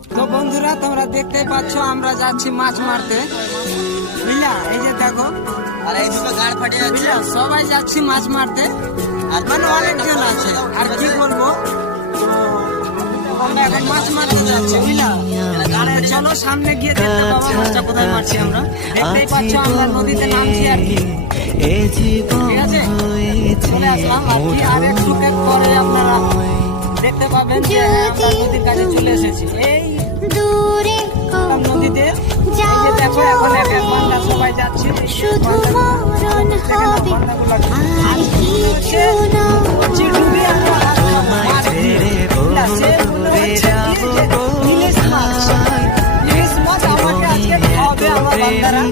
তো বন্ধুরা তোমরা দেখতেই পাচ্ছ আমরা যাচ্ছি মাছ মারতে, বুঝলা? এই যে দেখো, আর এই দুটো গাড় ফাটে যাচ্ছে। বুঝলা? সবাই যাচ্ছি মাছ মারতে, আর মানে অনেকজন আছে। আর কি বলবো, তো আমরা এখন মাছ মারতে যাচ্ছি, বুঝলা? তো চলো সামনে গিয়ে দেখতে পাবো মাছটা কোথায় মারছি আমরা। দেখতেই পাচ্ছ আমরা নদীতে নামছি আর কি, ঠিক আছে? চলে আসলাম আর কি, আর একটু পরে আপনারা দেখতে পাবেন যে আমরা নদীর কাছে চলে এসেছি। এই নদীতে এই যে দেখো এখন এক এক বান্দা সবাই যাচ্ছে, শুধু মরণ হবে আর কিছু না। ডুবি আমরা ইলিশ মাছ আমাকে আজকে খাওয়াবে আমার বান্দারা।